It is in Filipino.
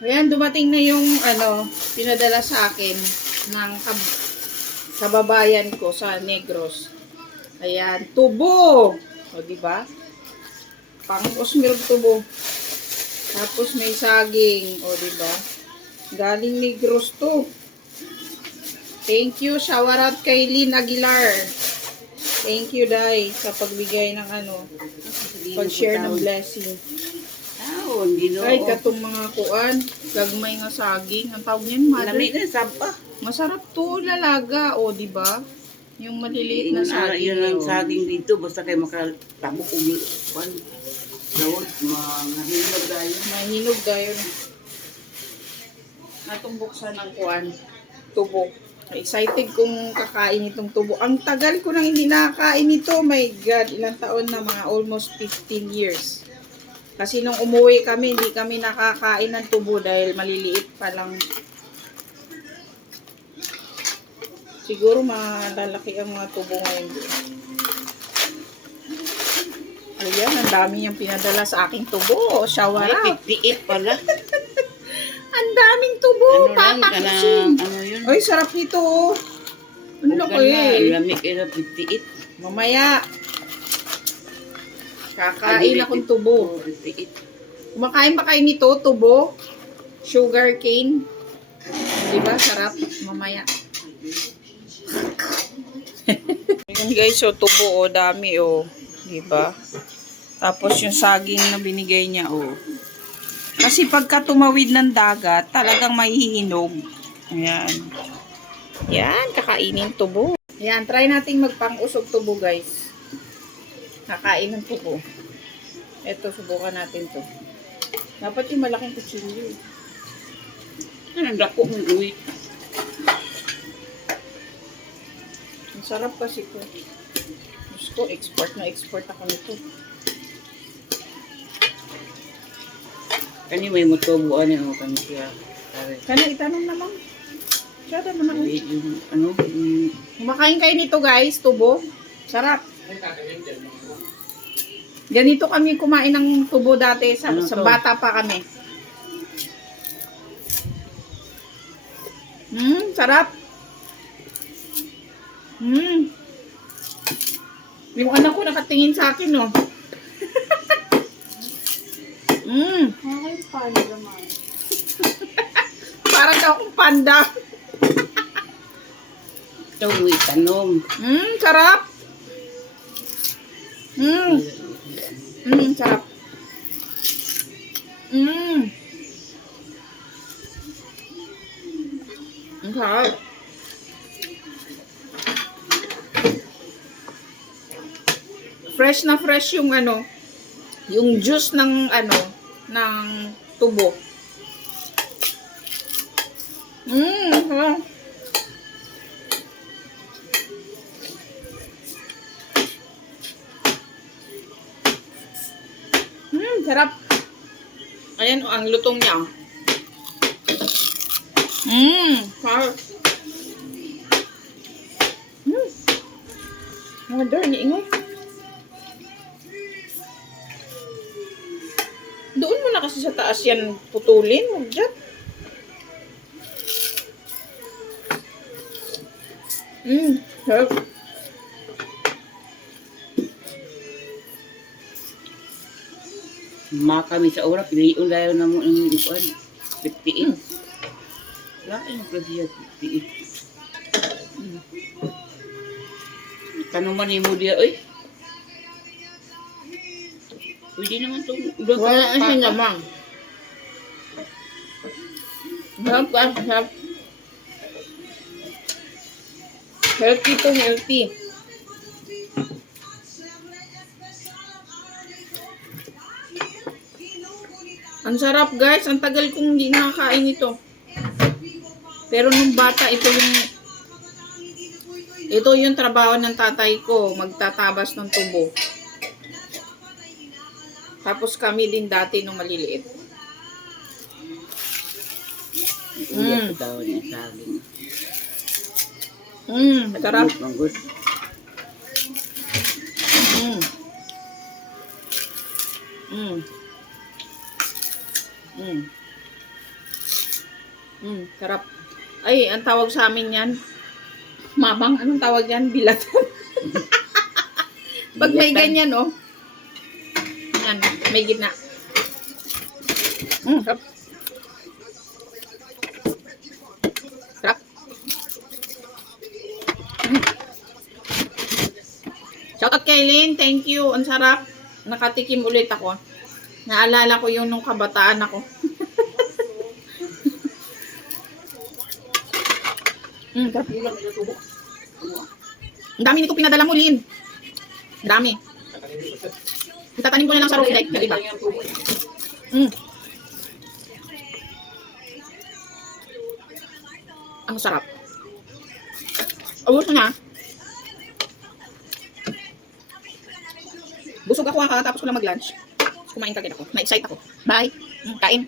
Ayan, dumating na yung pinadala sa akin ng kababayan ko sa Negros. Ayan, tubo. O, diba? Pang milk tubo. Tapos may saging. O, diba? Galing Negros to. Thank you. Shout out kay Lynn Aguilar. Thank you, Day, sa pagbigay ng pag-share ng blessing. Ay, katong mga kuan, gagmay nga saging. Ang tawag niyan, mother. Masarap to, lalaga. O, diba? Yung maliliit na saging. Yun ang saging dito. Basta kayo makatabok o gawad. Mahinog tayo. Mahinog tayo. Natong buksan ng kuan. Tubo. Excited kung kakain itong tubo. Ang tagal ko nang hindi nakakain ito. My God, ilang taon na, mga almost 15 years. Kasi nung umuwi kami, hindi kami nakakain ng tubo dahil maliliit pa lang. Siguro malalaki ang mga tubo ngayon. Ayan, ang dami niyang pinadala sa aking tubo. Shawara. Ay, 58 pala. Ang daming tubo. Papakusin. Ano yun? Ay, sarap nito. Ang laki. Lamig ito, 58. Mamaya. Kakain akong tubo. 58. Kumakain ba kayo nito, tubo? Sugar cane. Diba? Sarap. Mamaya. Ayan guys, so tubo dami diba? Tapos yung saging na binigay niya Kasi pagka tumawid ng dagat, talagang mahihinog. Ayan. Yan, kakainin tubo. Ayan, try nating magpang-usog tubo guys. Kakain ng tubo. Ito, subukan natin to. Dapat yung malaking kutsilyo. Anong dako mo uwi? Ang sarap kasi ko. Diyos ko, export na export ako nito. Kani may mutubuan yung kami siya. Kana itanong naman. Sada naman. Ano? Kumakain kayo nito guys, tubo. Sarap. Ganito kami kumain ng tubo dati sa bata pa kami. Sarap. Yung anak ko nakatingin sa akin, no. Panda naman. Parang akong panda. Ito, tanom. Sarap. Sarap. Ang sarap. Fresh na fresh yung yung juice ng ng tubo. Sarap. Sarap. Ayan ang lutong niya. Sarap. Mother, niingoy. Doon mo na kasi sa taas yan putulin. Huwag dyan. Sarap. Kami sa ura, piliin layo na mo yung ikuan. 58. Lain yung siya 58. Tanuman yung mo diya, oy. Pwede naman itong... Wala na siya naman. Sarap ka, sarap. Healthy to, healthy. Ang sarap guys, ang tagal kong hindi nakakain ito. Pero nung bata, ito yung trabaho ng tatay ko, magtatabas ng tubo. Tapos kami din dati nung maliliit. Iyak daw niya saging. Sarap. Manggus. Sarap. Ay, ang tawag sa amin yan, mamang, anong tawag yan? Bilatan. Pag may Bilatan. ganyan, oh. Yan, may gitna. Sarap. Sarap. Shoutout kay Lynn, thank you. Ang sarap. Nakatikim ulit ako. Naalala ko yung nung kabataan ako. Sarap. Ilang natubo. Ang dami nito pinadala mo, Lynn. Ang dami. Itatanim ko na lang sa road, sa iba. Ang sarap. Ubus na. Busog ako kakatapos ko lang mag-lunch. Kumain kagad ako. Na-excite ako. Bye. Kain.